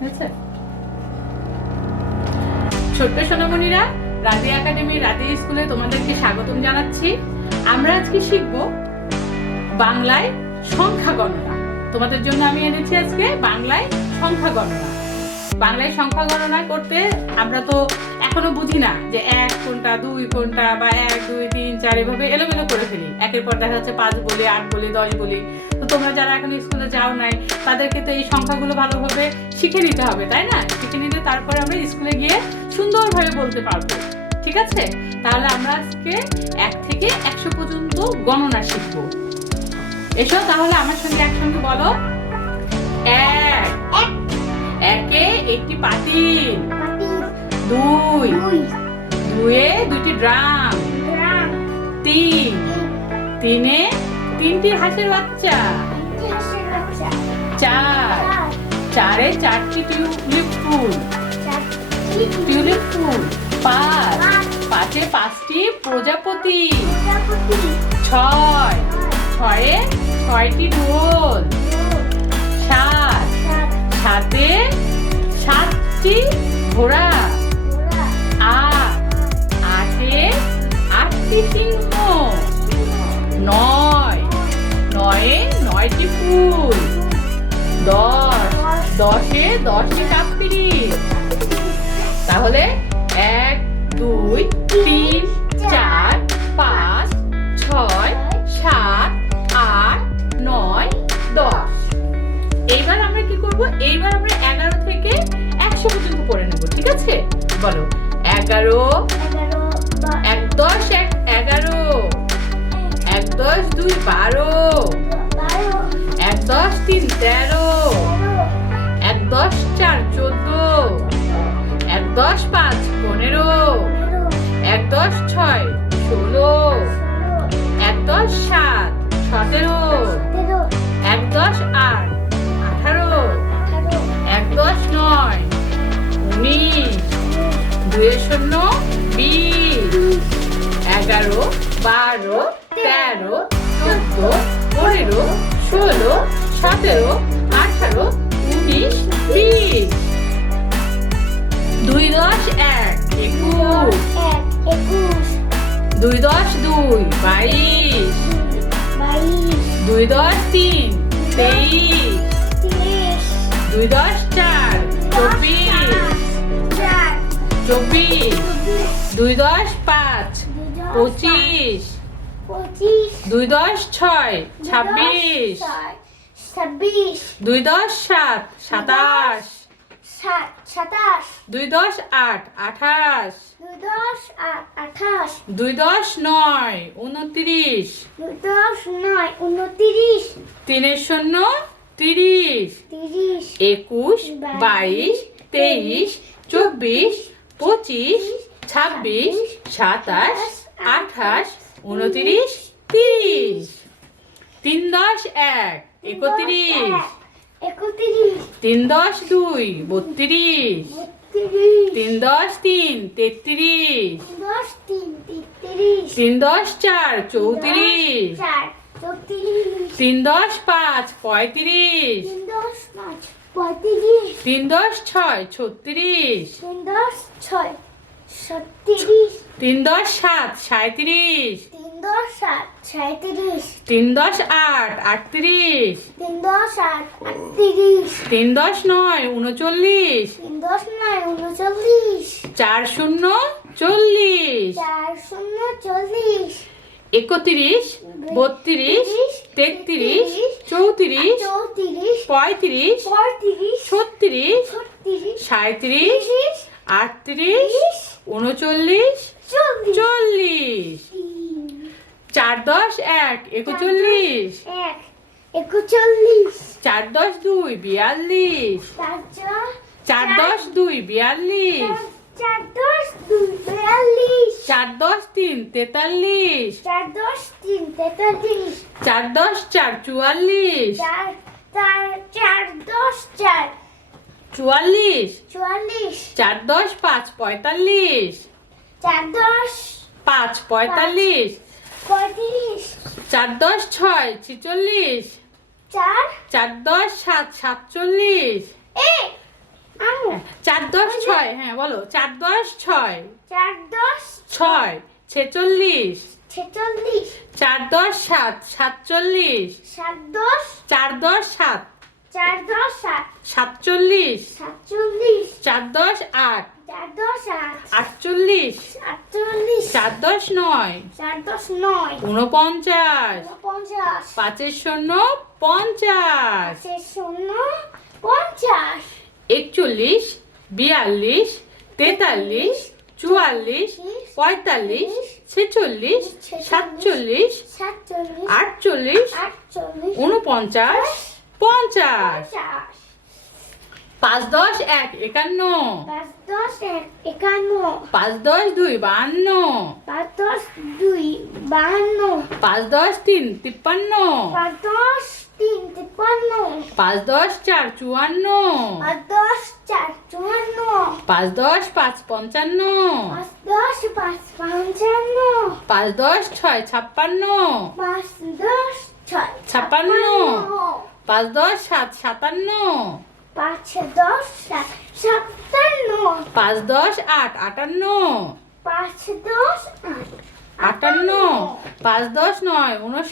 হয়েছে? ছোট্ট সোনামণিরা, রাদিয়া একাডেমি রাদিয়া স্কুলে তোমাদেরকে স্বাগতম জানাচ্ছি। আমরা আজকে শিখব বাংলায় সংখ্যা গণনা। তোমাদের জন্য আমি এনেছি আজকে বাংলায় সংখ্যা গণনা। বাংলায় সংখ্যা গণনা করতে আমরা তো এখনো বুঝি না যে 1 কোনটা, 2 কোনটা, বা 1 2 3 4 এভাবে এলোমেলো করে ফেলি। একের পর দেখা যাচ্ছে 5 বলি, 8 বলি, 10 বলি। তো তোমরা যারা এখন স্কুলে যাও নাই, তাদেরকে তো এই সংখ্যাগুলো ভালোভাবে শিখে নিতে হবে, তাই না? শিখে নিলে তারপরে আমরা স্কুলে গিয়ে সুন্দরভাবে বলতে পারবো। ঠিক আছে? তাহলে আমরা আজকে 1 থেকে 100 পর্যন্ত গণনা শিখব। এসো তাহলে আমার সঙ্গে একসঙ্গে বলো। 1 একে একটি পাতিল, 2 দুয়ে দুইটি ড্রাম, 3 তিনে 3টি হাঁসের বাচ্চা, 4 চারে 4টি টিউলিপ ফুল, 5 পাঁচে 5টি প্রজাপতি, 6 ছয়ে 6টি ঢোল, 7 সাথে 7টি ঘোড়া, 8 আটে 8টি সিংহ, 9 নয়ে 9টি ফুল, 10 10এ 10টি কাকপিড়িত। তাহলে 1 2 3 4 5 6 7 8 9 10। এইবার আমরা কি করব? এইবার আমরা 11 থেকে 100 পর্যন্ত পড়ে নেব। ঠিক আছে? বলো 11 1 10 11, 1 10 2 12, 1 10 3 13, 1 10 4 14, 1 10 5 15, 1 10 6 16, 1 10 7 17, 1 10 8 18, 1 10 9 19, 2 0 20, 11 12 13 14 15 16 17 18 19 20। 2 10 1 21, 2 10 2 22, 2 10 3 23, 2 10 4 24, 2 10 5 25, 2 10 6 26, 2 10 7 27, 2 10 8 28, 2 10 9 29, 3 0 30, 21 22 23 24 25 26 27 28 29 30। 3 10 1 31, 3 10 2 32, 3 10 3 33, 3 10 4 34, 3 10 5 35, 3 10 6 36, 3 10 7 37, 3 10 8 38, 3 10 9 39, 4 0 40, 31 32 33 34 35 36 37 38 39 40। 4 10 1 41, 4 10 2 42, 4 10 2 42, 4 10 3 43, 4 10 4 44, 44, 4 10 5 45, 5 45, 4 10 6 46, 4 10 7 47, 4 10 6 হ্যাঁ বলো 4 10 6 4 10 6 46 46 4 10 7 47 7 10 4 10 7 4 10 7 47 47 4 10 8 4 10 8 48 48 4 10 9 4 10 9 49 50 5 শূন্য 50 5 শূন্য 50 41 42 43 44 45 46 47 47 48 48 49 50 5 10 1 51 5 10 1 51 5 10 2 52 5 10 2 52 5 10 3 53 5 10 3 53 5 10 4 54 5 10 4 54 5 10 5 55 5 10 5 55 5 10 6 56 5 10 6 56 5 10 7 57 5 10 7 57 5 10 8 58 5 10 8 58 5 10 9 59 5 10 9 59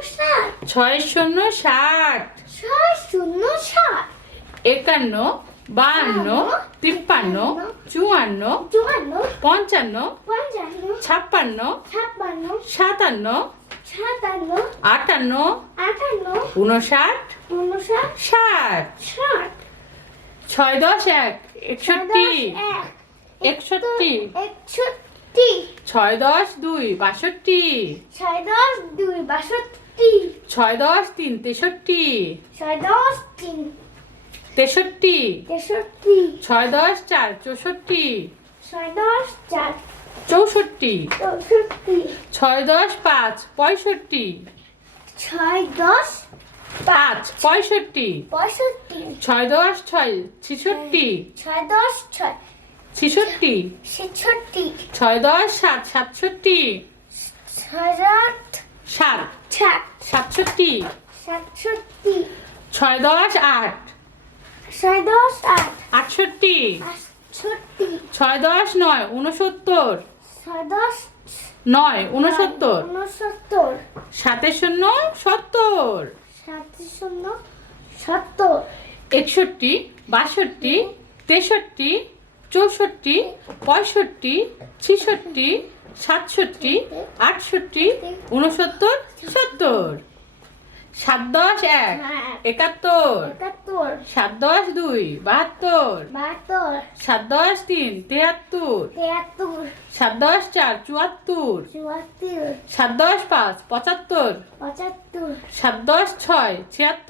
6 শূন্য 60 6 শূন্য 60 51 52 53 54 54 55 55 56 56 57 57 58 58 59 59 60 60 6 10 1 61 61 6 10 2 62 6 10 2 62 6 10 3 63 6 10 3 63 63 6 10 4 64 6 10 4 64 64 6 10 5 65 6 10 5 65 65 6 10 6 66 6 10 6 66 66 6 10 7 67 6 10 7 7 67 67 6 10 8 6 10 8 68 68 6 10 9 69 6 10 9 69 69 7 শূন্য 70 7 শূন্য 70 61 62 63 64 65 66 67 68 69 70 7 10 1 71 71 7 10 2 72 72 7 10 3 73 73 7 10 4 74 74 7 10 5 75 75 7 10 6 76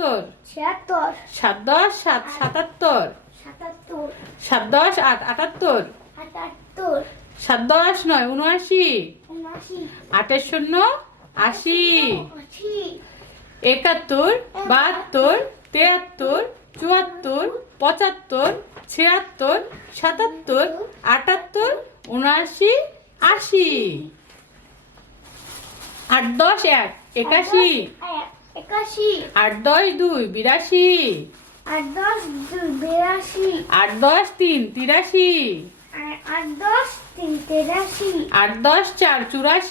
76 7 10 7 77 77 7 10 8 78 78 7 10 9 79 79 8 শূন্য 80 80 71 72 73 74 75 76 77 78 79 80 8 10 1 81 81 8 10 2 82 8 10 2 82 8 10 3 83 8 10 3 83 8 10 4 84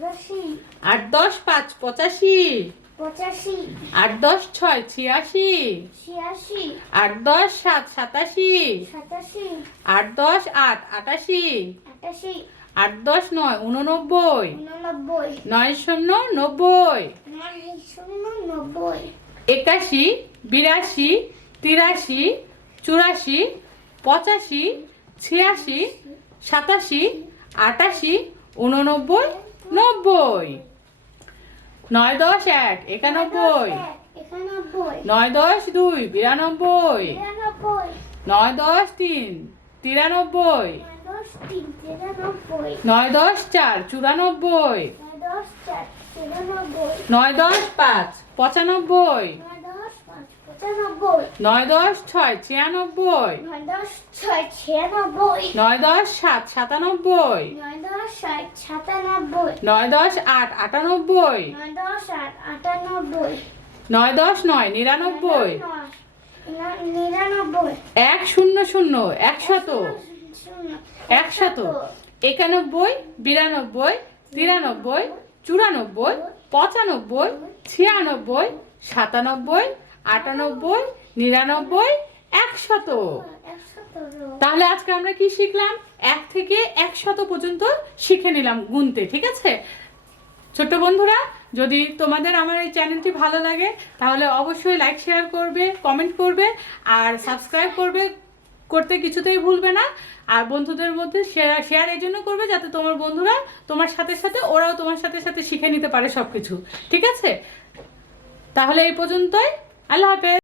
84 8 10 5 85 85 8 10 6 86 86 8 10 7 87 87 8 10 8 88 88 8 10 9 89 89 9 শূন্য 90 90 81 82 83 84 85 86 87 88 89 90 9 10 1 91 91 9 10 2 92 92 9 10 3 93 9 10 4 94 9 10 5 95 9 10 6 96 9 10 7 97 9 10 8 98 9 10 9 99 নিরানব্বই। 1 0 0 100 শূন্য। 100 91 92 93 94 95 96 97 98 99 100। তাহলে আজকে আমরা কি শিখলাম? 1 থেকে 100 পর্যন্ত শিখে নিলাম গুনতে, ঠিক আছে? ছোট্ট বন্ধুরা, যদি তোমাদের আমার এই চ্যানেলটি ভালো লাগে তাহলে অবশ্যই লাইক শেয়ার করবে, কমেন্ট করবে আর সাবস্ক্রাইব করতে কিছুতেই ভুলবে না। আর বন্ধুদের মধ্যে শেয়ার এই জন্য করবে যাতে তোমার বন্ধুরা তোমার সাথে সাথে ওরাও তোমার সাথে সাথে শিখে নিতে পারে সবকিছু, ঠিক আছে? তাহলে এই পর্যন্তই। আল্লাহ হাফেজ।